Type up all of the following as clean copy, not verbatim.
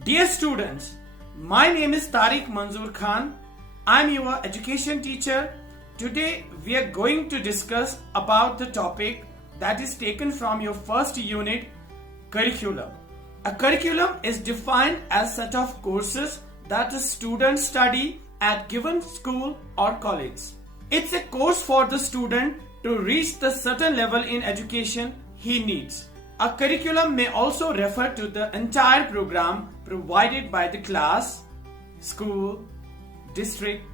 Dear students, my name is Tariq Manzoor Khan. I am your education teacher. Today we are going to discuss about the topic that is taken from your first unit, curriculum. A curriculum is defined as a set of courses that a student study at given school or college. It's a course for the student to reach the certain level in education he needs. A curriculum may also refer to the entire program provided by the class, school, district,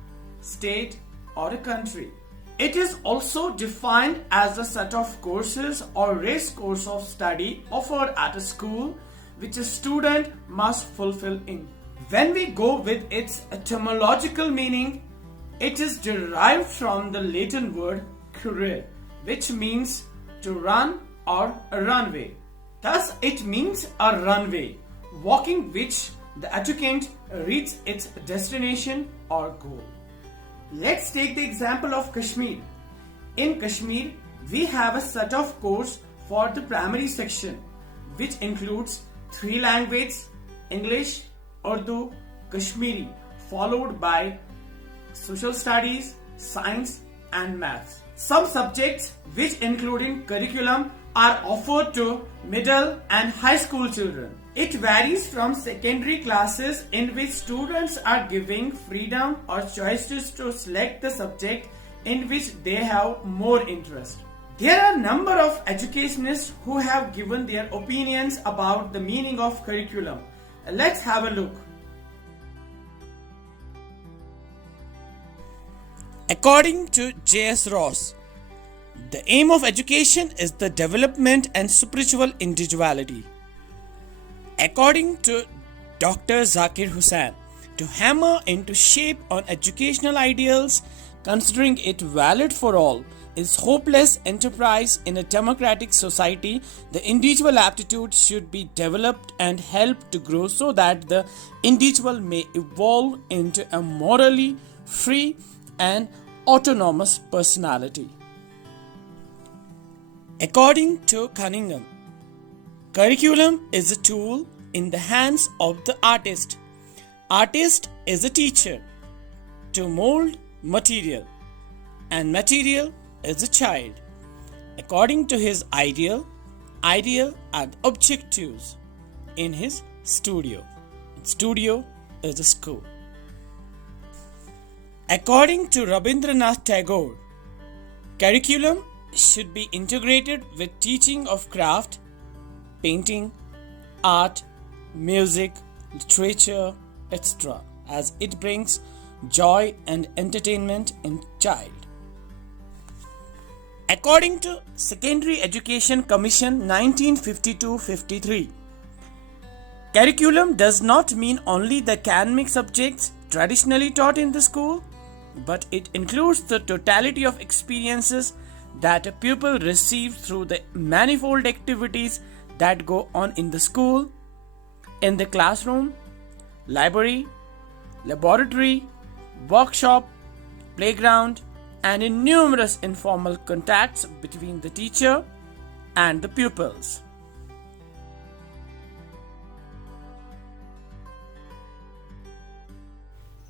state, or a country. It is also defined as a set of courses or race course of study offered at a school which a student must fulfill in. When we go with its etymological meaning, it is derived from the Latin word currere, which means to run or a runway. Thus, it means a runway, walking which the educand reaches its destination or goal. Let's take the example of Kashmir. In Kashmir, we have a set of course for the primary section, which includes 3 languages: English, Urdu, Kashmiri, followed by social studies, science, and maths. Some subjects which include in curriculum are offered to middle and high school children. It varies from secondary classes in which students are given freedom or choices to select the subject in which they have more interest. There are a number of educationists who have given their opinions about the meaning of curriculum. Let's have a look. According to J.S. Ross, the aim of education is the development and spiritual individuality. According to Dr. Zakir Hussain, to hammer into shape on educational ideals, considering it valid for all, is hopeless enterprise in a democratic society. The individual aptitude should be developed and helped to grow so that the individual may evolve into a morally free and autonomous personality. According to Cunningham, curriculum is a tool in the hands of the artist. Artist is a teacher to mold material, and material is a child. According to his ideal are the objectives in his studio. Studio is a school. According to Rabindranath Tagore, curriculum should be integrated with teaching of craft, painting, art, music, literature, etc., as it brings joy and entertainment in child. According to Secondary Education Commission 1952-53, curriculum does not mean only the academic subjects traditionally taught in the school, but it includes the totality of experiences that a pupil receives through the manifold activities that go on in the school, in the classroom, library, laboratory, workshop, playground, and in numerous informal contacts between the teacher and the pupils.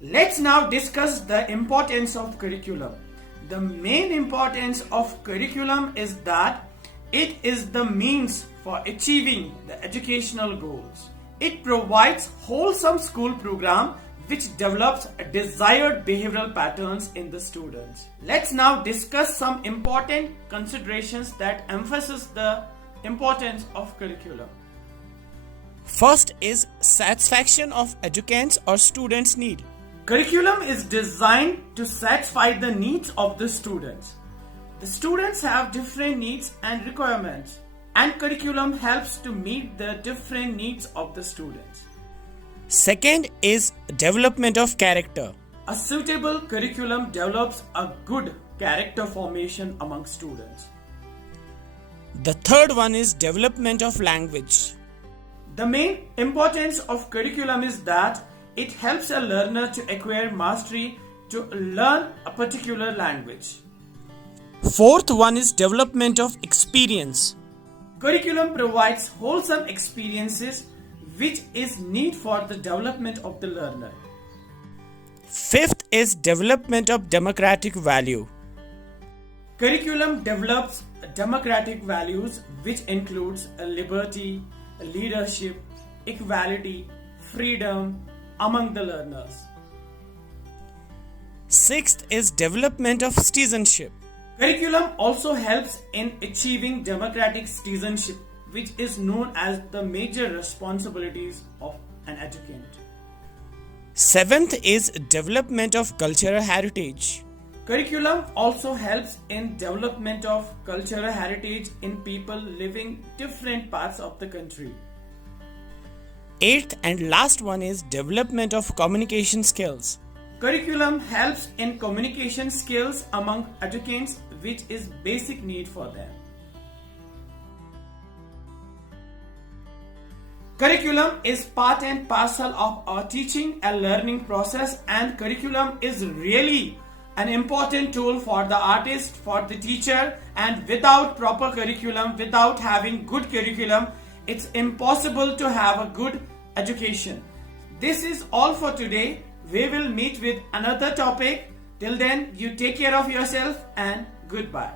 Let's now discuss the importance of curriculum. The main importance of curriculum is that it is the means for achieving the educational goals. It provides wholesome school program which develops desired behavioral patterns in the students. Let's now discuss some important considerations that emphasize the importance of curriculum. First is satisfaction of educants or students' need. Curriculum is designed to satisfy the needs of the students. The students have different needs and requirements, and curriculum helps to meet the different needs of the students. Second is development of character. A suitable curriculum develops a good character formation among students. The third one is development of language. The main importance of curriculum is that it helps a learner to acquire mastery to learn a particular language. Fourth one is development of experience. Curriculum provides wholesome experiences which is need for the development of the learner. Fifth is development of democratic value. Curriculum develops democratic values which includes liberty, leadership, equality, freedom among the learners. Sixth is development of citizenship. Curriculum also helps in achieving democratic citizenship, which is known as the major responsibilities of an educand. Seventh is development of cultural heritage. Curriculum also helps in development of cultural heritage in people living different parts of the country. Eighth and last one is development of communication skills. Curriculum helps in communication skills among educants, which is basic need for them. Curriculum is part and parcel of our teaching and learning process, and curriculum is really an important tool for the artist, for the teacher, and without proper curriculum, without having good curriculum, it's impossible to have a good education. This is all for today. We will meet with another topic. Till then, you take care of yourself and goodbye.